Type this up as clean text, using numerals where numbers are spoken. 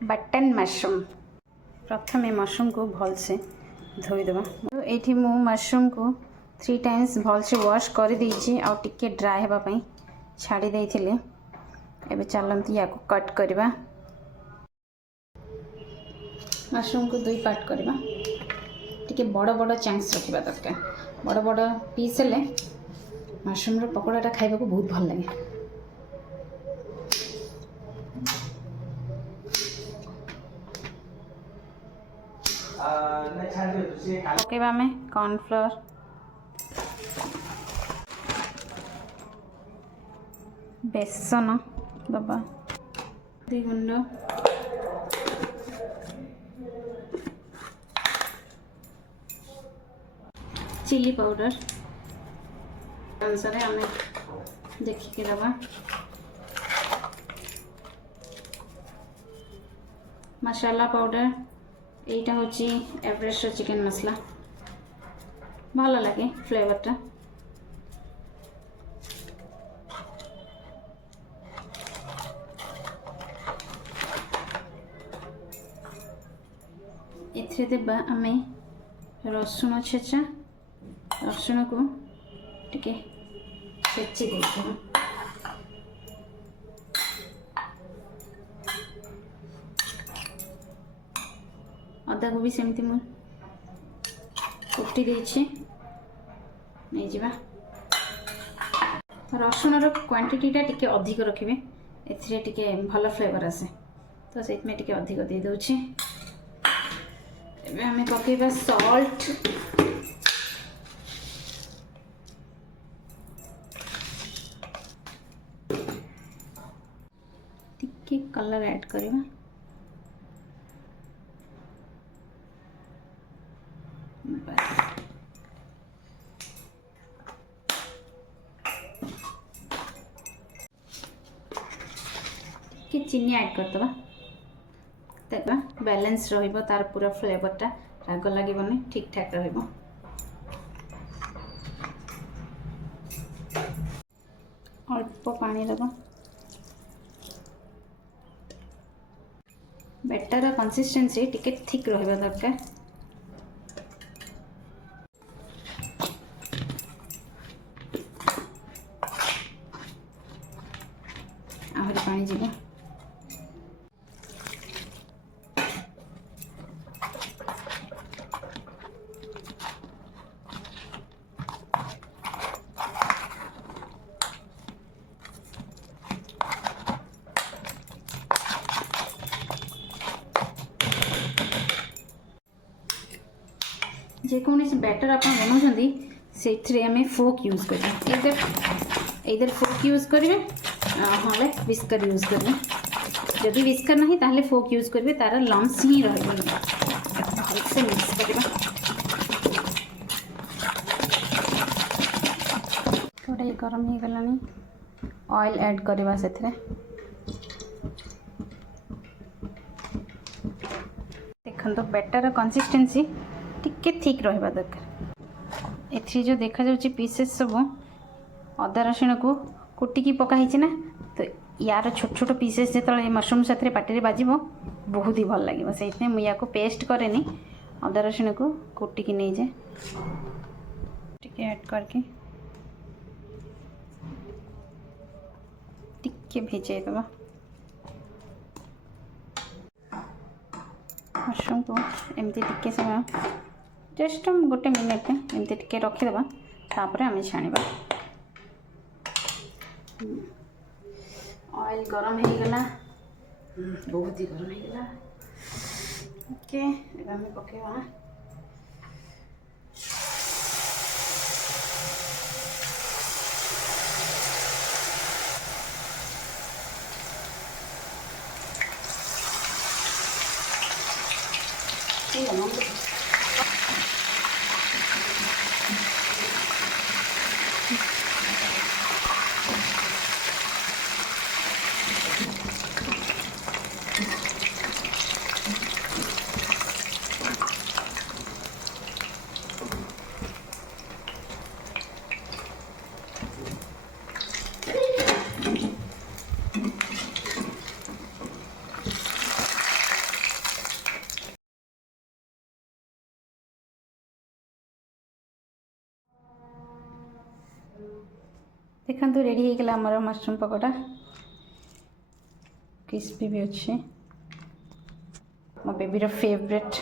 Button mushroom प्रथम mushroom को भलसे धोईदेवा ये मशरूम को 3 टाइम्स भलसे वॉश कर देछि आ टिके ड्राई होगापी छाड़ी देइथिले। एबे चलते या कट करवा मशरूम को 2 पार्ट करवा टिके बड़ बड़ चांस रखा दरकार बड़ बड़ पीस हेले मशरूम पकोड़ाटा खाइबा को बहुत भल लगे। पकेबा में कॉर्नफ्लोर बेसन दबा गुंड चिली पाउडर अनुसार आम देखिए दबा मसाला पाउडर এইটা হচ্ছে এভারেস্ট চিকেন মশলা ভালো লাগে ফ্লেভারটা। এতে দেবা আমি রসুন ছেঁচা রসুনକୁ ଟିକେ ଛେଚି ଦେଇଦେବା। अदा को भी सेमती मु कुटी देछि नहीं जिबा। रसुन रो क्वांटिटी टा टिके अधिक रखिबे एथिरे टिके भलो फ्लेवर आसे तो सेत में टिके अधिक दे दोछि। एबे हमें पकेबा सॉल्ट टिके कलर ऐड करबा कि चीनी ऐड करदबा देखा बैलेंस रहिबो तार पूरा फ्लेवरटा राग लागबनी ठीक ठाक रहिबो। अल्प पानी दबा बैटर कंसिस्टेंसी टिके ठीक रहिबा दरकार। आहरी पानी जीवा जेकोसी बैटर आप बनाऊँगी से आम फोक यूज करें इधर फोक यूज करेंगे हाँ विस्कर यूज करेंगे जदि विस्कर ना ताहले फोक यूज करेंगे तार लम्स ही भलसे मिक्स करवा। कढ़ाई गरम हो गलानी ऑयल ऐड करवा से देखो तो बैटर कंसिस्टेंसी टिके ठीक रहा दरकार। एथि जो देखा जाउची पीसेस सब अदा रसुण को कुटिकी पकाई ना तो यार छोट छोट पीसेस जो मशरूम साथ पार्टी बाजिब बहुत ही भल लगे से मुझे पेस्ट करेनी अदा रसुण को कुटिकी नहीं जाए टिके ऐड करके टिके भेजे दबा मशरूम को एमती टिके समय जस्ट हम गोटे मिनिट एमती टिके रखीदे तापर आम छाणीबा। ऑयल गरम हो गला बहुत ही गरम हो गला ओके एबे हम पकेबा देखो रेडी हो गला आमर मशरूम पकोड़ा क्रिस्पी भी अच्छे मो बेबी रो फेवरेट